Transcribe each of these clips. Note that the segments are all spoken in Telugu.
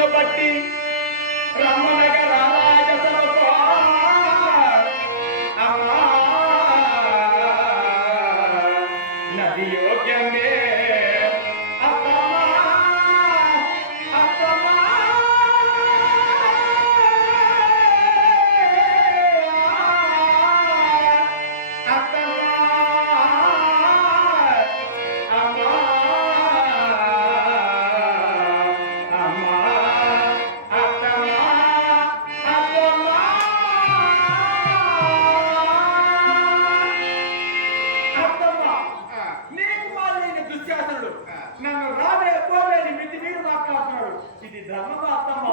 నిన్ను బట్టి రమ్మనగ రారాజసముకో అమ్మా నది యోగ్యమే నన్ను రాబే పోవేని మితి మీరు మాట్లాడుతున్నాడు. ఇది ధర్మమా అత్తమ్మ?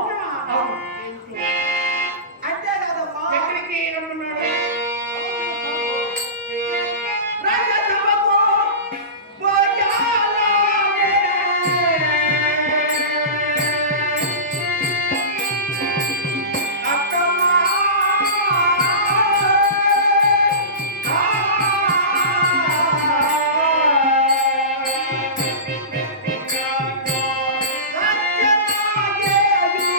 అంతే కదమ్మా. ఎక్కడికి రమ్మన్నాడు? రాజసభకు పోయాలనే. అత్తమ్మ రాజ్యనాగేయుడు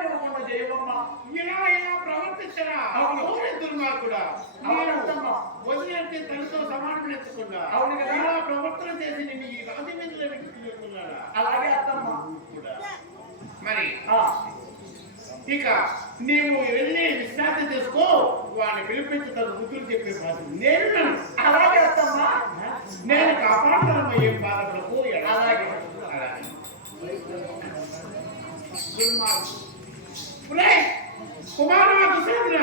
ఇవ్వకుండా చేయవమ్మా. ఇలా ప్రవర్తించరా అవును. దుర్మార్గుడా అవును అత్తమ్మ. వదిలేంటే తనతో సమానం ఎత్తుకున్నా అవును కదా. ఇలా ప్రవర్తన చేసి నేను ఈ రాజమండ్రిలో పెట్టుకున్నాడా అలాగే అత్తమ్మ. మరి ఆ, ఇక నీవు వెళ్ళి విశ్రాంతి చేసుకో వాడిని పిలిపించి తన బుద్ధులు చెప్పే బాధ్యత నేను అలాగే అత్తమ్మ. నేను కాపాడుతాను ఏం బాధపడకు అలాగే. కుమారుడు దుశ్శాసన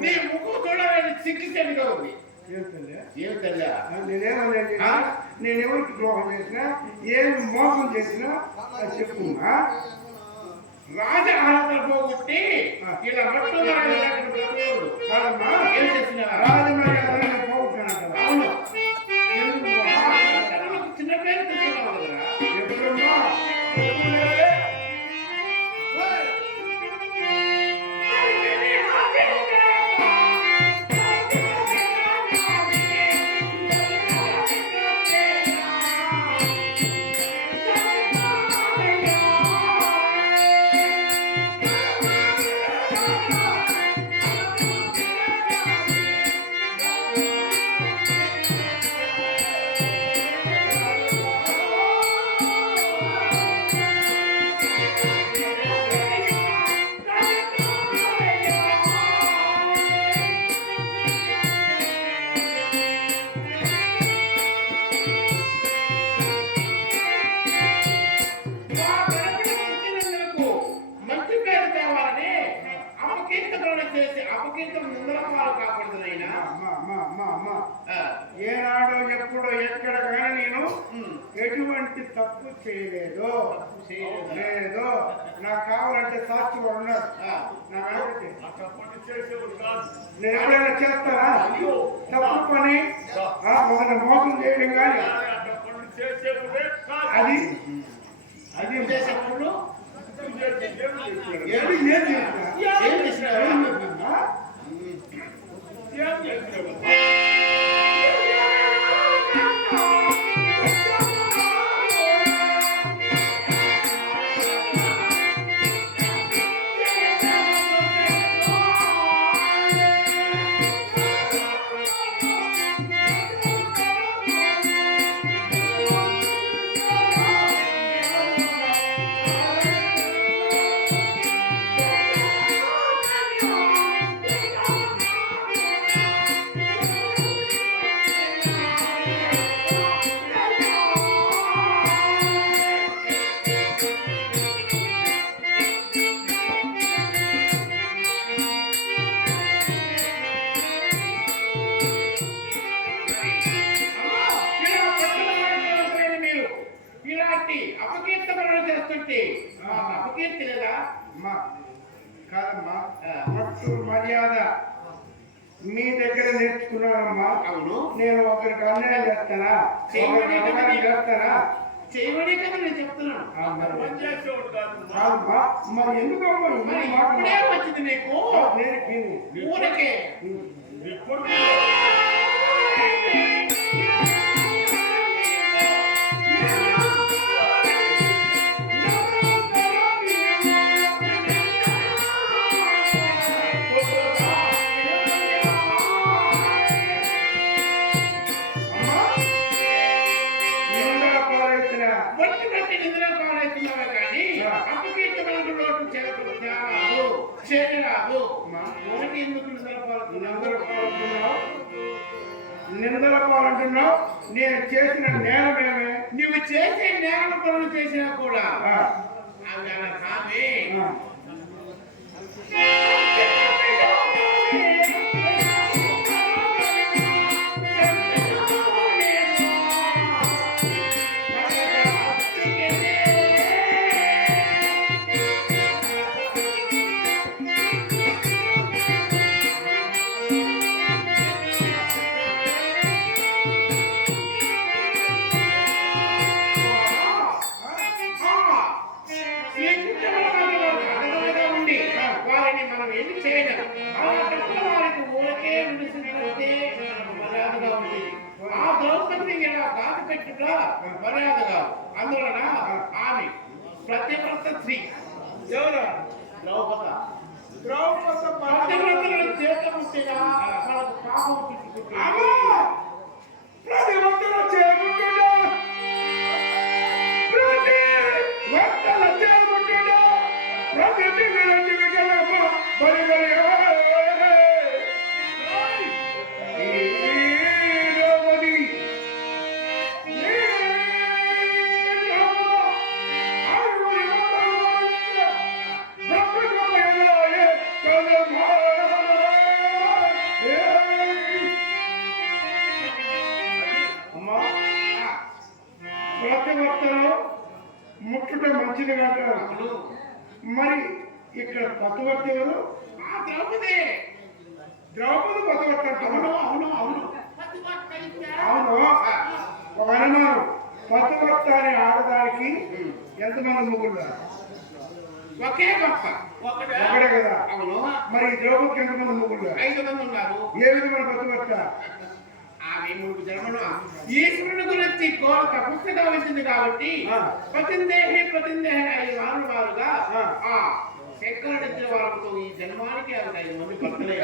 నీ ముక్కు చూడాలని సిగ్గుచేటుగా ఉంది ఏం తల్లి నేనెవరికి ద్రోహం చేసినా ఏమి మోసం చేసినా అది చెప్పుకున్నా రాజహారత పోగొట్టి ఇలా మట్టు కాదమ్మా, ఏం చేసినా రాజమర్యాదలను పోగొట్టాను కదా. అవును ఎందుకు చిన్న పేరు తెచ్చుకున్నావు కదరా ఎప్పుడమ్మా? మంచి పేరు తేవాలని అపకీర్తనలు చేసి అపకీర్తన నిందరపాలు కాకూడదునైనా అమ్మా, అమ్మా, అమ్మా, అమ్మా. ఏనాడో ఎప్పుడో ఎక్కడ కానీ నేను ఎటువంటి తప్పు చేయలేదు. లేదు, నాకు కావాలంటే సాక్షి వాడు ఉన్నాడు. నా వెనకటి. నేను ఎప్పుడైనా చేస్తానా తప్పు పని? ఒకరిని మోసం చేయడం కానీ అది అది చేసేటప్పుడు ఏమి ఏం చేసినా? ఏం చేసినా? ఏం చేసినా? ఇలాంటి అపకీర్తనలు చేస్తుంటే అపకీర్తి లేదా అమ్మా, కాదమ్మా, పట్టు మర్యాద మీ దగ్గర నేర్చుకున్నానమ్మా. అవును నేను ఒకరికి అన్యాయం చేస్తానా? ఒకరికి అవమానం చేస్తానా? చేయమనే కదా నేను చెప్తున్నాను ఆ, మరి. పనిచేసేవాడు కాదు. కాదమ్మా, మరి ఎందుకమ్మా మరి ఈ మాట ఇప్పుడే వచ్చింది నీకు నేను ఊరికే ఇప్పుడు బట్టి బట్టి నిద్ర పాలవుతున్నావే కానీ అపకీర్తనలకు లోటు చేరరాదు చేరరాదు ఒకటి ఎందుకు నిద్ర పాలవుతున్నావు నిందల పాలంటున్నావు. నేను చేసిన నేరమేమే? నువ్వు చేసే నేల పనులు చేసినా కూడా ఆ, అవి అలా కాదే ఆ. వారిని మనం మర్యాదగా ఉంటుంది. ఆ ద్రౌపదిని ఇలా గాలి పెట్టుట మర్యాద కాదు. అందువలన ఆమె ప్రతివ్రత స్త్రీ. ఎవరు? ద్రౌపద ద్రౌపది ప్రతివ్రతలను చేతముట్టిగా మనకు పాపం చుట్టుకుంటుంది. అమ్మా! ప్రతి ఒక్కరూ చేరుకుంటున్నా. ప్రతి ఒక్కరూ చేరుకుంటున్నా. ప్రతి దిగులంటి విగలమ్మ బలి బలి ప్రతివర్తలో ముట్టుట మంచిది కాదు. మరి ఇక్కడ పతివర్త ఎవరు? ఆ ద్రౌపదే. ద్రౌపది పతివర్త అవును అంటారు. అవును అవును అవును. ఒక అనుమానం, పతివర్త అనే ఆడదానికి ఎంతమంది ముగ్గురు? ఒకే భర్త. ఒకటే. ఒకటే కదా. అవును. మరి ఈ ద్రౌపదికి ఎంతమంది ముగ్గురు? 5 మంది ఉన్నారు. ఏ విధమైన పతివర్త? ఆమె 3 జన్మలు ఈశ్వరుని గురించి ఘోర తపస్సు గావించింది కాబట్టి ప్రతిందేహి అయ్యి వారుగా ఆ శంకరుడిచ్చే వాళ్ళతో ఈ జన్మానికి ఆమె 5 మంది భర్తలే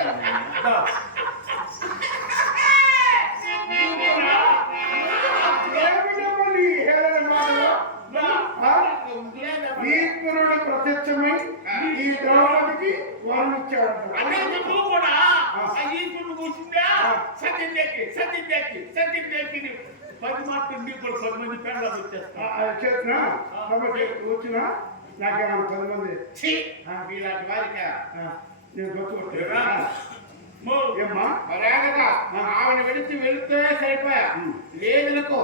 ఏమిటమ్మా నీ హేళన మాటలు? ఈశ్వరుడు ప్రత్యక్షమై ఈ ద్రౌపదికి వర్ణించాడు. అంటే నువ్వు కూడా ఆ ఈశ్వరుడు కూర్చుందా? సత్యం దేకి 10 మాటలు నీకు కూడా 10 మంది పెళ్ళాలు వచ్చేస్తా. చేసిన సమస్య కూర్చున్నా నాకేమన్నా 10 మంది వీళ్ళకి వారికి నేను బతుకు ఏమ్మా మర్యాదగా ఆమెను విడిచి వెళితే సరిపోయా. లేదనుకో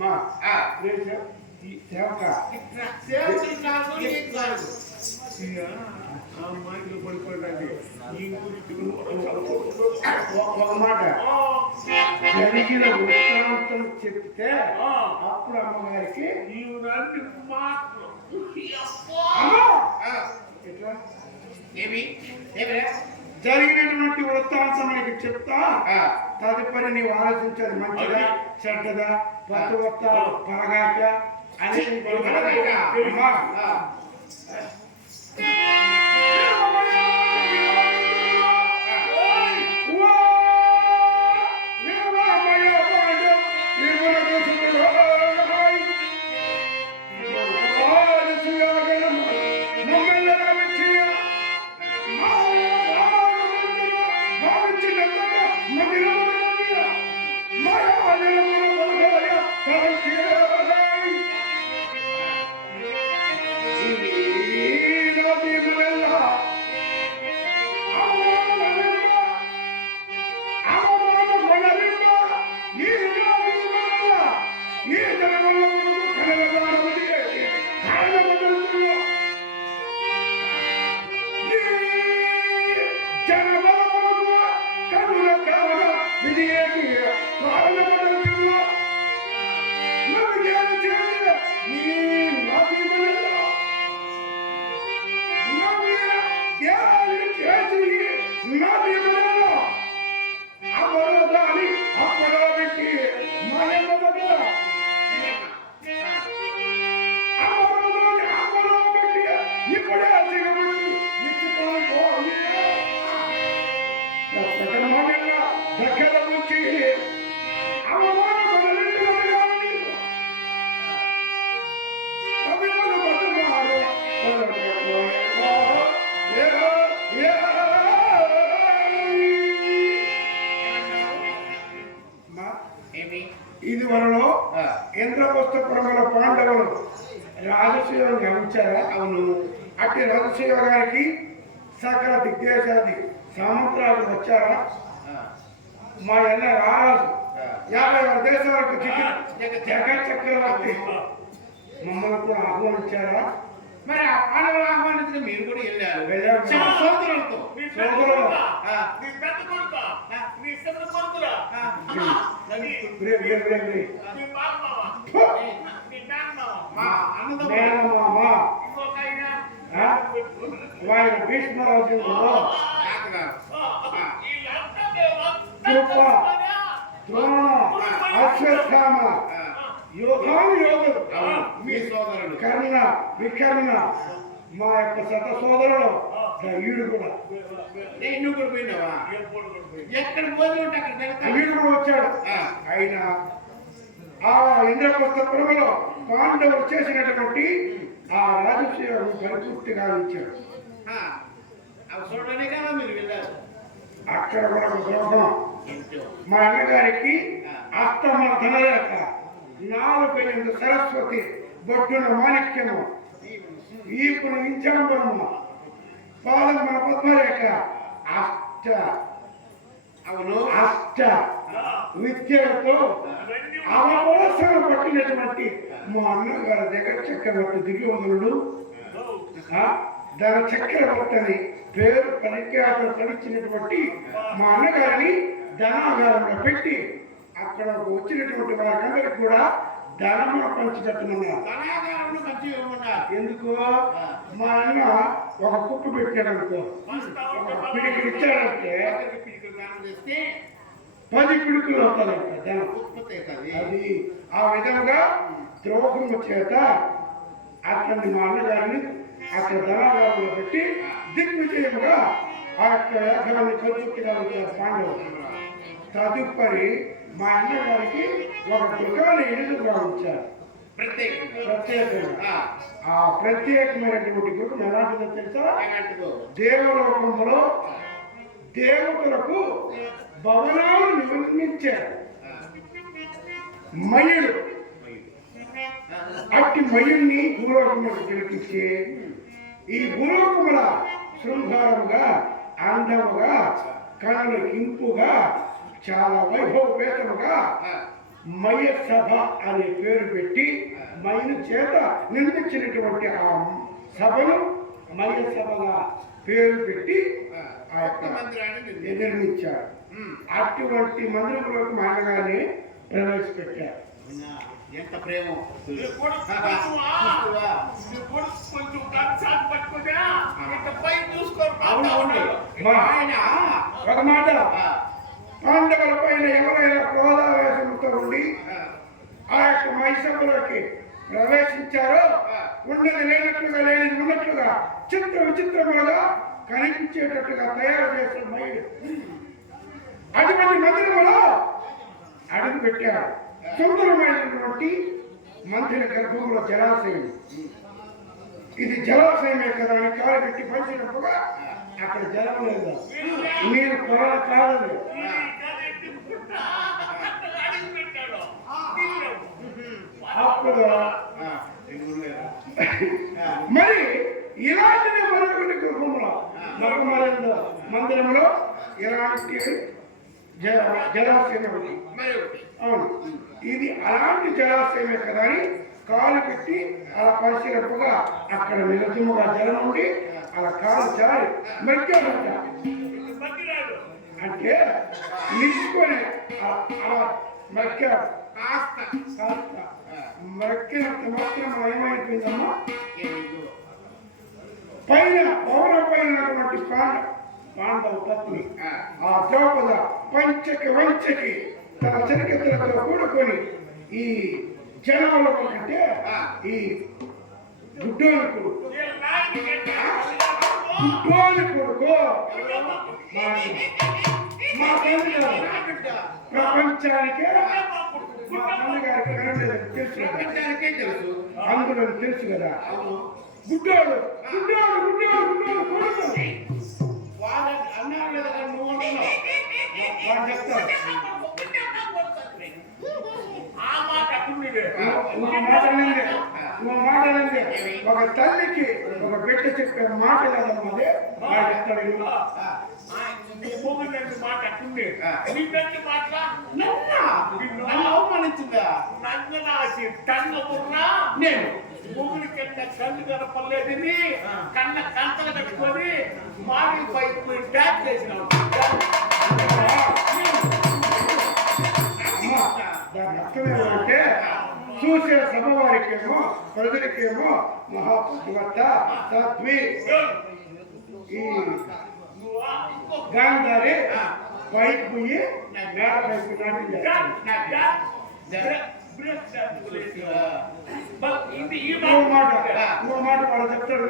మా సేవక సేవకులు కాదు, నీకు కాదు. అమ్మాయిలు పడిపోయిందండి ఈ గురించి ఒక మాట జరిగిన వృత్తాంతం చెప్తే అప్పుడు అమ్మగారికి నీవు రండి మాటలు ఎట్లా ఏమిరా జరిగినటువంటి వృత్తాంతం నీకు చెప్తా తదుపరి నీవు ఆలోచించాలి. మంచిదా చెడ్డదా పట్టువత్త పరగాక అనేది ఇది వరలో ఇంద్రవస్తపురముల పాండవులు రాజసూయం గమనించారా? అవును. అట్టి రాజసూయ గారికి సకల దిగ్దేశాది సామంత్రాలు వచ్చారా? మా ఎన్న రారాజు 56 దేశాలకు జగత్ చక్రవర్తి మమ్మల్ని కూడా ఆహ్వానించారా? మరి ఆ పాండవులు ఆహ్వానించిన మీరు కూడా వెళ్ళారు. వెళ్ళారు. సోదరులతో నీ పెద్ద కొడుకా? నీ పెద్ద కొడుకా? నీ చిన్న కొడుకురా? నీ బామ్మావ? నీ నాన్నమావ? మా అన్నదమ్ములు మేనమామ ఇంకొక ఆయన? వారి భీష్మరాజు తాతగారు. వీళ్ళంతా మేము కృప ద్రోణ, అశ్వత్థామ, యోధాను యోధులు, మీ సోదరుడు కర్ణ, వికర్ణ, మా యొక్క శత సోదరుడు వీడు కూడా నేను కూడా పోయినావా? ఎక్కడ పోయి ఉంటే అక్కడ తిరుగుతా. వీడు కూడా వచ్చాడు. ఆయన ఆ ఇంద్రప్రస్థపురంలో పాండవులు చేసినటువంటి ఆ రాజసూయం పరిపూర్తిగా ఇచ్చాడు. అవి చూడనే కదా మీరు వెళ్ళారు. అక్కడ కూడా ఒక ద్రోహం. మా అన్నగారికి అష్టమ ధనరేఖ, 4 సరస్వతి, బొడ్డున మాణిక్యము, ఈపున ఇంచాంబరము, పాదమున పద్మరేఖ, అవును అష్ట విద్యలతో అవసరం పట్టినటువంటి మా అన్నగారి దగ్గర చక్రవర్తి దుర్యోధనుడు ధన చక్రవర్తి అని పేరు పరిఖ్యాతలు పలిచినటువంటి మా అన్నగారిని ధనాగారంలో పెట్టి అక్కడ వచ్చినటువంటి వారందరికి కూడా ధనమును పంచిపెట్టమన్నారు. ఎందుకు? మా అన్న ఒక కుట్టు పెట్టాడనుకో, ఒక పిడికిలు ఇచ్చాడంటే 10 పిడుకులు అవుతాడంట ధనం. అది ఆ విధంగా ద్రోహము చేత అతన్ని మా అన్నగారిని అక్కడ ధనాగారంలో పెట్టి దిగ్విజయముగా ఆ యొక్క యాగాన్ని పరిపూర్తిగా వచ్చారు పాండవులు. తదుపరి మా అన్నగారికి ఒక దుర్గాన్ని ఎదురుగా ఉంచారు ప్రత్యేకంగా. ఆ ప్రత్యేకమైనటువంటి గృహం ఎలాంటిదో తెలుసా? దేవలోకంలో దేవతలకు భవనాలు నిర్మించారు. మయుడు అట్టి మయుడిని భూలోకములకు పిలిపించి ఈ భూలోకముల శృంగారముగా, అందముగా, కనులకు ఇంపుగా, చాలా వైభవపేతముగా మయ సభ అనే పేరు పెట్టి మయుని చేత నిర్మించినటువంటి ఆ సభను మయ సభగా పేరు పెట్టి ఆ యొక్క నిర్మించారు. అటువంటి మందిరంలోకి మా అన్నగారిని ప్రవేశపెట్టారు. ఎంత ప్రేమ! ఒక మాట, పాండవుల పైన ఎవరైనా క్రోధావేశంతో ఉండి ఆ యొక్క మైసభలోకి ప్రవేశించారో ఉన్నది లేనట్లుగా, లేనిది ఉన్నట్లుగా, చిత్ర విచిత్రములుగా కనిపించేటట్టుగా తయారు చేసిన మయుడు అటువంటి మందిరములో అడుగు పెట్టాడు. సుందరమైనటువంటి మందిర గర్భంలో జలాశయం. ఇది జలాశయమే కదా అని కాలు పెట్టి పంచినప్పుగా అక్కడ జలం లేదు, నీరు కొరల కాదు. అప్పుడు మరి ఇలాంటి మరొకటి గృహంలో మందిరంలో ఇలాంటి జలాశయం ఉంది. అవును, ఇది అలాంటి జలాశయమే కదా అని కాలు పెట్టి అలా పరిశీలింపగా అక్కడ నిరజముగా జలం ఉండి అలా కాలు చాలి మరికాడంట. అంటే నిలుచుకొని అలా మరికాడు. కాస్త మరికినంత మాత్రం ఏమైపోయిందమ్మా, పైన పౌరం పైనటువంటి పాండవ పత్ని ఆ ద్రౌపద పంచకి వంచకి తన చరిత్రతో కూడుకొని ఈ జనంలో అంటే ఈ గుడ్డోని కొడుకు మా తండ్రి ప్రపంచానికే మా తండ్రిగారికి కనబడేది తెలుసు కదా, అందులో తెలుసు కదా. గుడ్డోడు గుడ్డోడు గుడ్డోడు గుడ్డోడు కొడుకు అన్నారు లేదా నువ్వు అంటున్నావు? వాడు చెప్తాడు. మాటలండి ఒక తల్లికి ఒక బిడ్డ చెప్పే మాట లేదన్నది వాడు చెప్తాడు. అవమానించిందా? నేను మొగుడి కింద కళ్ళు కనపడలేదని కన్న కంతలు కట్టుకొని మామిడి పైపు ట్యాక్ చేసినాడు. దాని అర్థం ఏమంటే చూసే సభ వారికేమో ప్రజలకేమో మహాపుద్ధివత్త సాత్వి ఈ గాంధారి పైకి పోయి నేల పైకి నాటి చేస్తాను. ఇంకో మాట వాడు చెప్తాడు.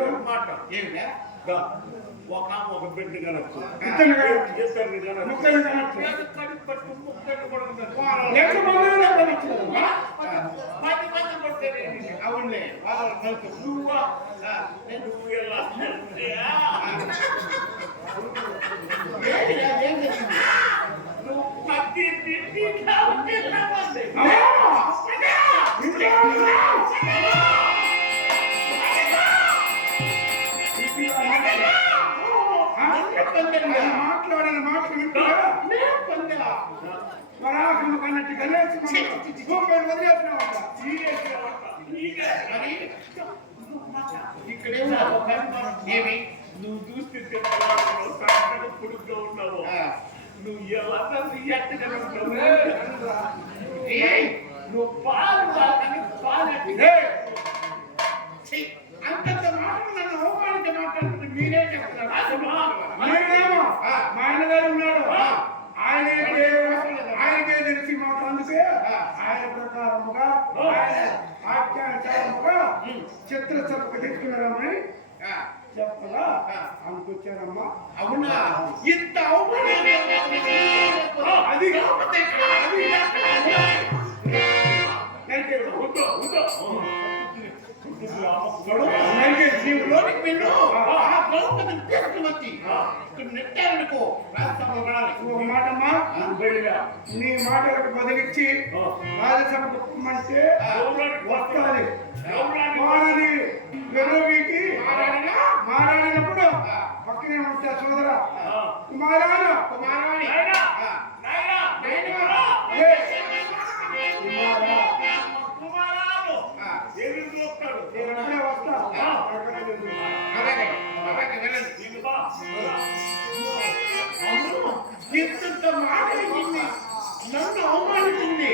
ఒక బిడ్డ కనొచ్చు, ఇద్దరిని కనొచ్చు, ఇద్దరిని కనొచ్చు, ముగ్గురిని కనొచ్చు. కడి పట్టు ముక్కలు పడుతుంది. లెక్క మందిలో కనొచ్చు కదమ్మా. 10 మంది పడతారు. అవునులే వాళ్ళు కలుపు. నువ్వు ఎలా ఏం జరిగింది? నువ్వు పట్టి తిట్టి కాబట్టి మాట్లాడిన మాటలు వింటారా? వరాహము కన్నట్టు గణేష్ భూమిపైన వదిలేసినావంట. ఇక్కడేమో ఏమి నువ్వు చూస్తే పొడుగ్గా ఉన్నావు. నువ్వు ఎలా ఎట్టగా ఉంటావు. నువ్వు పాలు తాగని అంతంత మాటలు నన్ను అవమానించ మాట్లాడుతుంది మీరే చెప్తున్నారు. నేనేమో మా ఆయనగారు ఉన్నాడు, ఆయనకే తెలిసి మాట అందుకే ఆయన ప్రకారముగా ఆయన ఆజ్ఞానుసారముగా చిత్రసభకు తెచ్చుకున్నారమ్మని చెప్పగా అనుకొచ్చారమ్మా. అవునా? ఇంత అవమానం అది లోనికి వెళ్ళు. ఆ ద్రౌపదిని తీసుకుని వచ్చి ఇక్కడ నెట్టారనుకో రాజ్యసభలో రాలి. ఒక మాటమ్మా, నీ మాటలకు బదిలిచ్చి రాజ్యసభకు పొమ్మంటే వస్తుంది. మారని వెర్రవీకి మారాడినప్పుడు పక్కనే ఉంటా సోదర కుమారాను కుమారాణి అలాగే అలాగే వెళ్ళండి. ఇంత మాట విని నన్ను అవమానించింది.